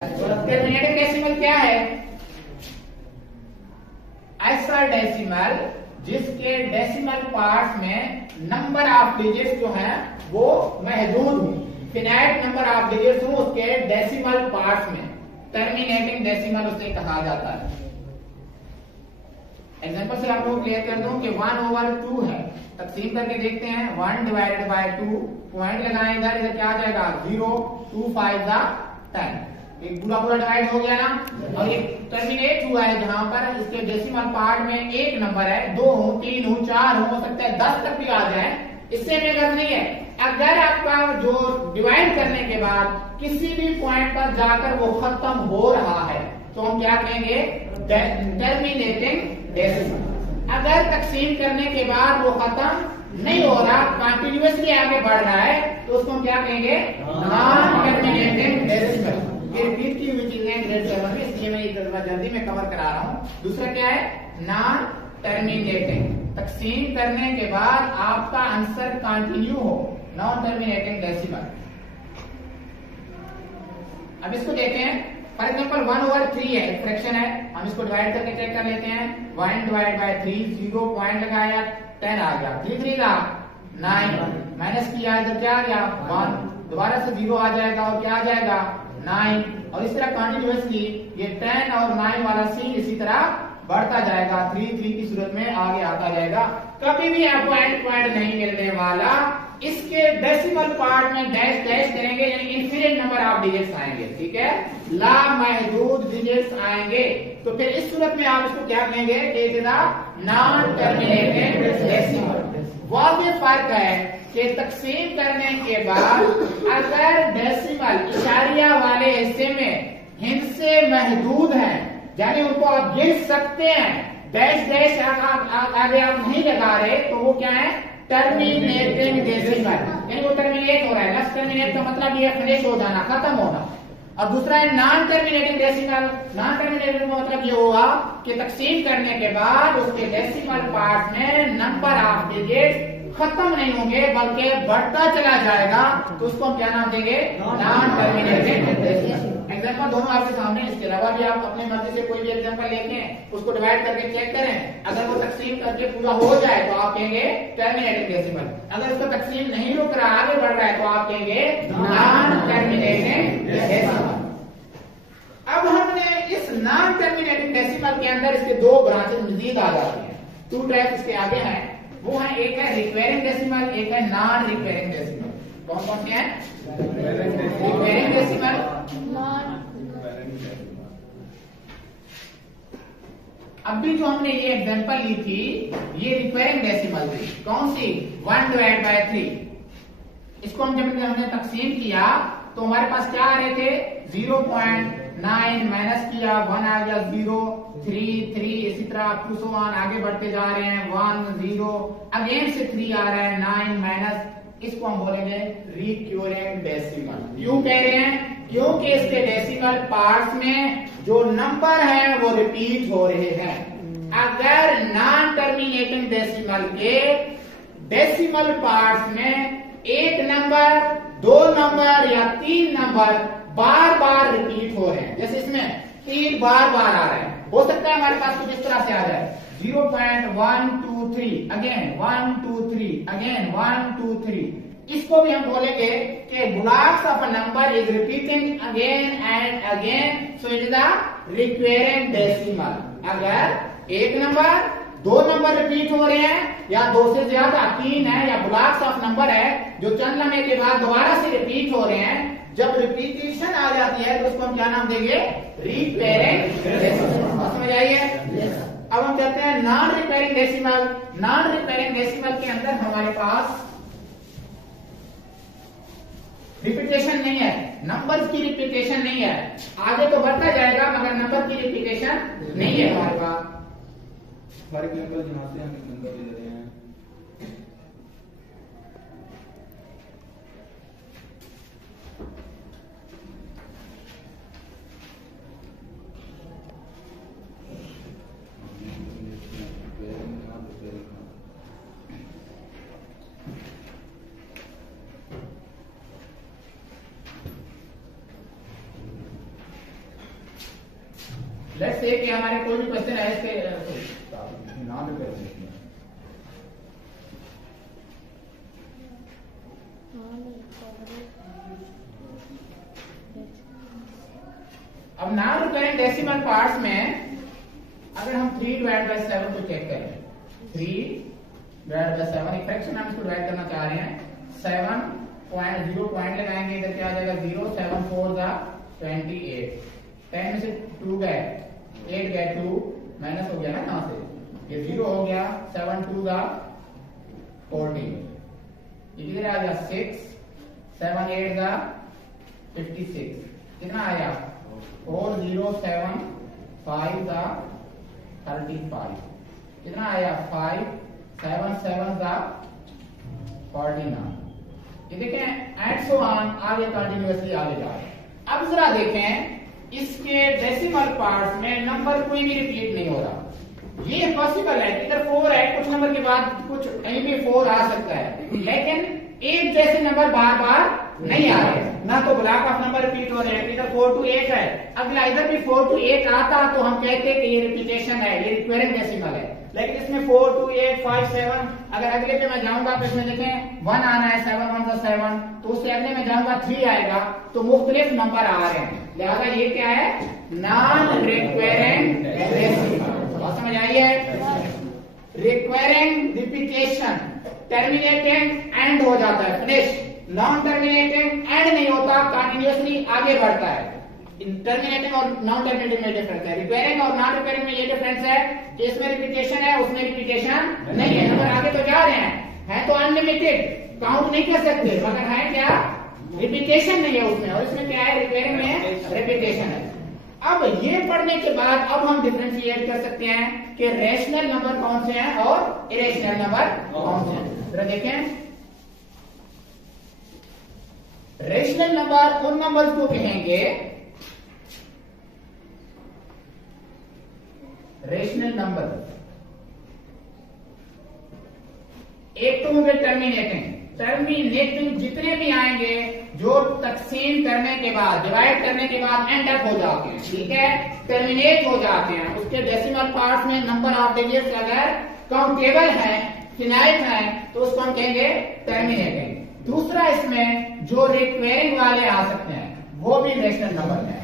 Terminating decimal क्या है? ऐसा डेसिमल जिसके डेसिमल पार्ट्स में नंबर ऑफ डिजिट्स जो है वो महदूद हो, फिनाइट नंबर ऑफ डिजिट्स हो उसके डेसिमल पार्ट्स में, टर्मिनेटिंग डेसिमल उसे कहा जाता है। एग्जांपल से आप लोग क्लियर कर दूं कि 1/2 है, तकसीम करके देखते हैं। 1 डिवाइडेड बाय 2, पॉइंट लगाएं इधर, इधर क्या आ जाएगा 0, 2 5 10, एक पूरा पूरा डिवाइड हो गया ना। और ये टर्मिनेट हुआ है जहां पर इसके डेसिमल पार्ट में एक नंबर है, 2 हो, 3 हो, 4 हो सकता है 10 तक भी आ जाए, इससे हमें गर्ज नहीं है। अगर आपका जो डिवाइड करने के बाद किसी भी पॉइंट पर जाकर वो खत्म हो रहा है तो हम क्या कहेंगे? Terminating decimal. अगर तकसीम करने के बाद वो खत्म नहीं हो रहा, कंटिन्यूअसली आगे बढ़ रहा है तो उसको हम क्या कहेंगे? Non terminating decimal. ये रिपीट की हुई चीजें ग्रेड 7 में, इसलिए मैं ये जल्दी में कवर करा रहा हूं। दूसरा क्या है? नॉन टर्मिनेटिंग, तकसीम करने के बाद आपका आंसर कंटिन्यू हो, नॉन टर्मिनेटिंग डेसिमल। अब इसको देखते हैं। फॉर एग्जाम्पल 1/3 है, एक फ्रैक्शन है, हम इसको डिवाइड करके चेक कर लेते हैं। 1 डिवाइड बाय 3, 0 पॉइंट लगाया 10 आ गया, 3 3 9, माइनस किया इधर क्या आ गया 1, दोबारा से 0 आ जाएगा और क्या आ जाएगा 9, और इस तरह कंटिन्यूअसली ये 10 और 9 वाला सीन इसी तरह बढ़ता जाएगा, 3 3 की सूरत में आगे आता जाएगा। कभी भी आपको एंड पॉइंट नहीं मिलने वाला। इसके डेसिमल पार्ट में डैश डैश करेंगे यानी इनफिनिट नंबर ऑफ डिजिट्स आएंगे, ठीक है, लामहदूद डिजिट्स आएंगे। तो फिर इस सूरत में आप इसको क्या कहेंगे? It is non terminated decimal. वाज़ेह फर्क है कि तकसीम करने के बाद अगर डेसिमल इशारिया वाले हिस्से में हिस्से महदूद हैं, यानी उनको आप गिन सकते हैं, डैश डैश आगे आप नहीं लगा रहे, तो वो क्या है? टर्मिनेटिंग डेसिमल, यानी वो टर्मिनेट हो रहा है। लेफ्ट टर्मिनेट का मतलब ये फिनिश हो जाना, खत्म होना। और दूसरा है non terminating decimal. Non terminating का मतलब ये हुआ कि तकसीम करने के बाद उसके डेसिमल पार्ट में नंबर ऑफ डिजिट्स खत्म नहीं होंगे बल्कि बढ़ता चला जाएगा, तो उसको हम क्या नाम देंगे? Non terminating decimal. एग्जाम्पल दोनों आपके सामने, इसके अलावा भी आप अपने मर्जी से कोई भी एग्जाम्पल लेके उसको डिवाइड करके चेक करें। अगर वो तकसीम करके पूरा हो जाए तो आप कहेंगे टर्मिनेटिंग डेसिमल। अगर उसका तकसीम नहीं रुक रहा, आगे बढ़ रहा है, तो आप कहेंगे नॉन टर्मिनेटिंग डेसिमल। अब हमने इस नॉन टर्मिनेटिंग डेसिमल के अंदर इसके दो ब्रांचेस मजीद आ जाती हैं, 2 टाइप्स इसके आगे हैं। वो है, एक है रिक्वेरिंग डेसिमल, एक है नॉन रिक्वेरिंग डेसिमल। कौन कौन से हैं? रिक्वेरिंग डेसिमल, अभी जो हमने ये एग्जांपल ली थी ये रिक्वेरिंग डेसिमल थी। कौन सी? 1 डिवाइड बाय 3। इसको हम जब हमने तकसीम किया तो हमारे पास क्या आ रहे थे? 0.9 माइनस किया 1 आ गया 0, 3 3, इसी तरह अप टू सो ऑन आगे बढ़ते जा रहे हैं, 1 0, अगेन से 3 आ रहा है, 9 माइनस, इसको हम बोलेंगे रिक्यूरिंग डेसिमल। क्यों कह रहे हैं? क्योंकि इसके डेसिमल पार्ट्स में जो नंबर है वो रिपीट हो रहे हैं। अगर नॉन टर्मिनेटिंग डेसिमल के डेसिमल पार्ट्स में एक नंबर, 2 नंबर या 3 नंबर बार बार रिपीट हो रहे हैं, जैसे इसमें 3 बार बार आ रहे हैं, हो सकता है हमारे पास कुछ इस तरह से आ जाए 0.123, अगेन 1 2 3, अगेन 1 2 3। इसको भी हम बोलेंगे कि blocks of a number is repeating again and again, so it is a recurring decimal. अगर एक नंबर, 2 नंबर रिपीट हो रहे हैं या 2 से ज्यादा, 3 है या ब्लॉक्स ऑफ नंबर है जो चंद लम्हे के बाद दोबारा से रिपीट हो रहे हैं, जब रिपीटिशन आ जाती है तो उसको हम क्या नाम देंगे? रिक्वेरिंग डेसिमल। समझ आई है? अब हम कहते हैं नॉन रिक्वेरिंग डेसिमल। नॉन रिक्वेरिंग डेसिमल के अंदर हमारे पास रिपीटेशन नहीं है, नंबर्स की रिपीटेशन नहीं है, आगे तो बढ़ता जाएगा मगर नंबर की रिपीटेशन नहीं है हमारे पास। फॉर एग्जांपल यहां से हम एक नंबर ले रहे हैं, लेट्स से कि हमारे कोई भी क्वेश्चन है इसके नाम पे अब नॉन रिकरेंट डेसिमल पार्ट्स में अगर हम 3/7 को चेक करें, 3/7 एक फ्रैक्शन हम इसको डिवाइड करना चाह रहे हैं, 7.0 पॉइंट लगाएंगे, इधर क्या आ जाएगा 0, 7 4 28, 10 में से 2 गए, 8 गए, 2 माइनस हो गया ना कहां से, ये 0 हो गया, 7 2 14, इधर आ गया 6, 7 8 56, कितना आया 407 5 35, कितना आया 5 7 7 49। ये देखें एंड सो ऑन, आगे कंटिन्यूअसली आगे जा रहे हैं। अब जरा देखें इसके डेसिमल पार्ट्स में नंबर कोई भी रिपीट नहीं हो रहा। ये पॉसिबल है, इधर 4 है, कुछ नंबर के बाद कुछ कहीं भी 4 आ सकता है, लेकिन एक जैसे नंबर बार बार नहीं आ रहे, ना तो ब्लॉक ऑफ नंबर रिपीट हो रहे हैं। इधर 4 to 8 है, अगला इधर भी 4 to 8 आता तो हम कहते कि ये रिपीटेशन है, ये रिक्वेरेंट डेसिमल है। लेकिन इसमें 4 to 8 5 7, अगर अगले पे मैं जाऊंगा तो इसमें देखें 1 आना है, 7 1 7, तो उससे अगले में जाऊंगा 3 आएगा, तो मुख्तलिफ नंबर आ रहे हैं, लिहाजा ये क्या है नॉन रिक्वेरेंट डेसिमल। बात समझ आई है? रिक्वेरेंट रिपीटेशन, टर्मिनेटिंग एंड हो जाता है, फिनिश। नॉन टर्मिनेटिंग एंड नहीं होता, कंटिन्यूअसली आगे बढ़ता है। टर्मिनेटिंग और नॉन टर्मिनेटिंग में डिफरेंस है, रिपेयरिंग और नॉन रिपेयरिंग में ये डिफरेंस है कि इसमें रिपीटेशन है, उसमें रिपीटेशन नहीं है। नंबर आगे तो जा रहे हैं तो अनलिमिटेड, काउंट नहीं कर सकते, मगर है क्या रिपीटेशन नहीं है उसमें, और इसमें क्या है रिपेयरिंग में रिपीटेशन है। अब ये पढ़ने के बाद अब हम डिफरेंशिएट कर सकते हैं कि रेशनल नंबर कौन से हैं और इरेशनल नंबर कौन से हैं। जरा देखें, रेशनल नंबर उन नंबर्स को कहेंगे, रेशनल नंबर एक तो होंगे टर्मिनेटिंग जितने भी आएंगे जो तकसीम करने के बाद, डिवाइड करने के बाद एंड अप हो जाते हैं, ठीक है, टर्मिनेट हो जाते हैं, उसके डेसिमल पार्ट्स में नंबर ऑफ डिजिट्स अगर काउंटेबल है, फिनाइट है, तो उसको हम कहेंगे टर्मिनेटिंग। दूसरा इसमें जो रिक्वेरिंग वाले आ सकते हैं वो भी रेशनल नंबर है,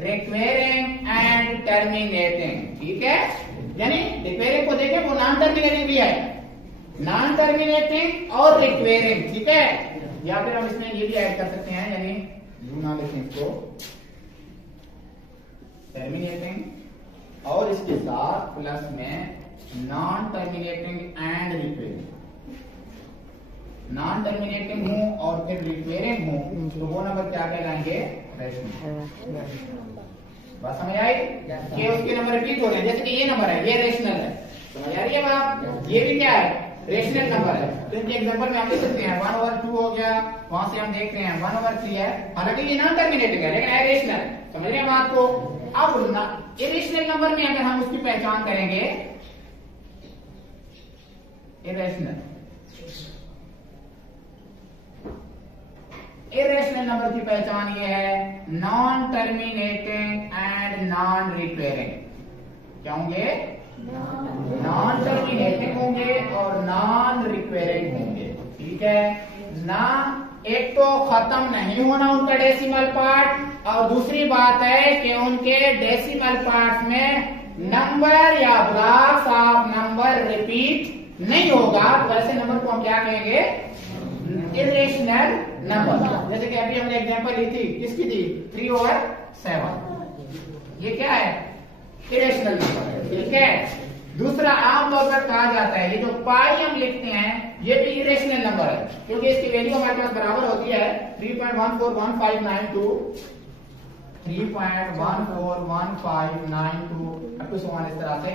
रिक्वेरिंग एंड टर्मिनेटिंग, ठीक है। यानी रिक्वेरिंग को देखें वो नॉन टर्मिनेटिंग भी है, नॉन टर्मिनेटिंग और रिक्वेरिंग, ठीक है। या फिर हम इसमें ये भी ऐड कर सकते हैं, यानी यू ना लिखें इसको, टर्मिनेटिंग और इसके साथ प्लस में non terminating and recurring. Non terminating हूं और फिर रिक्वेरिंग हूं तो वो नंबर क्या कहलाएंगे रेशनल। बात समझ आई कि उसके नंबर रिपीट हो रहे हैं, जैसे कि ये नंबर है, ये रेशनल है, समझ आ रही है बात। ये भी क्या है रेशनल नंबर है। तो इनके एग्जांपल में हम देख सकते हैं 1/2 हो गया, वहां से हम देख रहे हैं 1/3 है, हालांकि ये नॉन टर्मिनेटिंग है लेकिन है रेशनल, समझ रहे हैं बात को। अब इरेशनल नंबर में अगर हम उसकी पहचान करेंगे, इरेशनल नंबर की पहचान ये है नॉन टर्मिनेटिंग एंड नॉन रिक्वेरिंग। क्या होंगे? नॉन टर्मिनेटिंग होंगे और नॉन रिक्वेरिंग होंगे, ठीक है ना। एक तो खत्म नहीं होना उनका डेसिमल पार्ट, और दूसरी बात है कि उनके डेसिमल पार्ट में नंबर या ब्लॉक्स ऑफ नंबर रिपीट नहीं होगा, तो ऐसे नंबर को हम क्या कहेंगे इरेशनल नंबर। जैसे कि अभी हमने एग्जांपल ली थी, किसकी थी 3/7, ये क्या है इरेशनल नंबर, ठीक है। दूसरा आमतौर पर कहा जाता है ये जो पाई हम लिखते हैं ये भी इरेशनल नंबर है, क्योंकि इसकी वैल्यू हमारे पास बराबर होती है 3.141592 3.141592 अप टू सो ऑन, इस तरह से।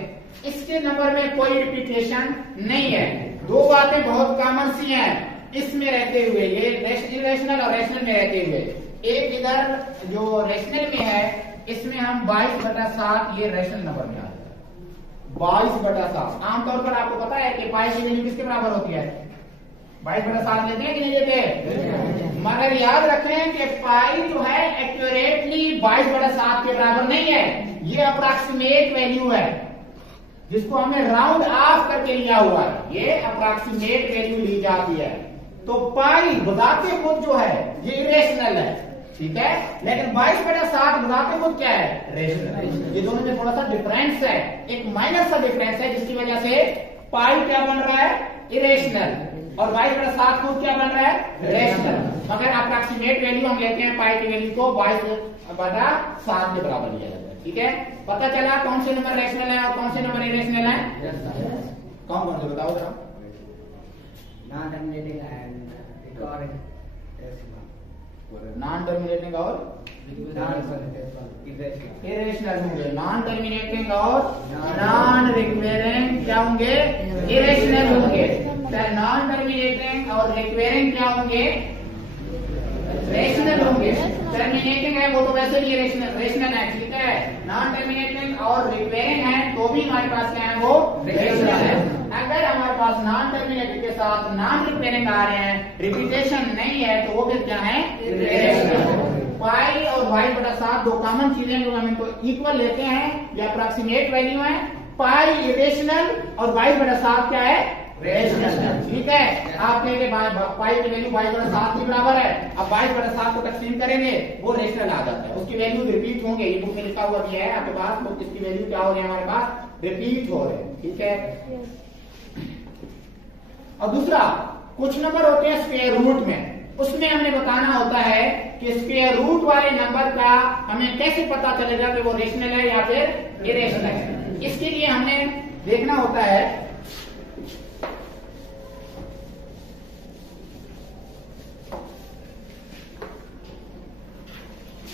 इसके नंबर में कोई रिपीटेशन नहीं है। दो बातें बहुत कॉमन सी हैं इसमें रहते हुए, ये इरेशनल और रेशनल में रहते हुए। एक इधर जो रेशनल में है इसमें हम 22/7 ये रेशनल नंबर में आता है, 22/7। आमतौर पर आपको पता है कि पाई की वैल्यू किसके बराबर होती है 22/7 लेते हैं कि नहीं लेते? मगर याद रखें कि पाई जो है एक्यूरेटली 22/7 के बराबर नहीं है, ये अप्रॉक्सीमेट वैल्यू है जिसको हमने राउंड ऑफ करके लिया हुआ है, ये अप्रॉक्सीमेट वैल्यू ली जाती है। तो पाई बताते खुद जो है ये इरेशनल है, ठीक है, लेकिन 22/7 बताते खुद क्या है? रेशनल। ये दोनों में थोड़ा सा डिफरेंस है, एक माइनस सा डिफरेंस है, जिसकी वजह से पाई क्या बन रहा है? इरेशनल, और 22/7 खुद क्या बन रहा है? रेशनल। मगर अप्रॉक्सीमेट वैल्यू हम लेते हैं पाई की वैल्यू को 22/7 के बराबर लिया जाता है, ठीक है। पता चला कौन से नंबर रेशनल है और कौन से नंबर इरेशनल है? कौन कौन से बताओ जरा। नॉन टर्मिनेटिंग और इरेशनल होंगे। नॉन टर्मिनेटिंग और नॉन रिक्वेरिंग क्या होंगे? इरेशनल होंगे। नॉन टर्मिनेटिंग और रिक्वेरिंग क्या होंगे? रेशनल होंगे। टर्मिनेटिंग है वो तो वैसे भी रेशनल है, ठीक है। नॉन टर्मिनेटिंग और रिक्वेरिंग है तो भी हमारे पास क्या है? वो रेशनल है। अगर हमारे पास नॉन टर्मिनेटिंग के साथ नॉन रिक्वेरिंग आ रहे हैं, रिपीटेशन नहीं है, तो वो फिर क्या है? इरेशनल। पाई और 22/7 दो कॉमन चीजें जो हम इनको इक्वल लेते हैं, ये अप्रॉक्सीमेट वैल्यू है। पाई इरेशनल और 22/7 क्या है? रेशनल, ठीक है। आप कहेंगे पाई की वैल्यू 22/7 के बराबर है, अब 22/7 को तकसीम करेंगे वो रेशनल आ जाता है, उसकी वैल्यू रिपीट होंगे। ये बुक में लिखा हुआ भी है आपके पास, तो इसकी वैल्यू क्या हो रही है? हमारे पास रिपीट हो रहे हैं, ठीक है। और दूसरा, कुछ नंबर होते हैं स्क्वायर रूट में, उसमें हमें बताना होता है कि स्क्वायर रूट वाले नंबर का हमें कैसे पता चलेगा कि वो रेशनल है या फिर इरेशनल है। इसके लिए हमने देखना होता है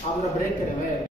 आप ब्रेक करें,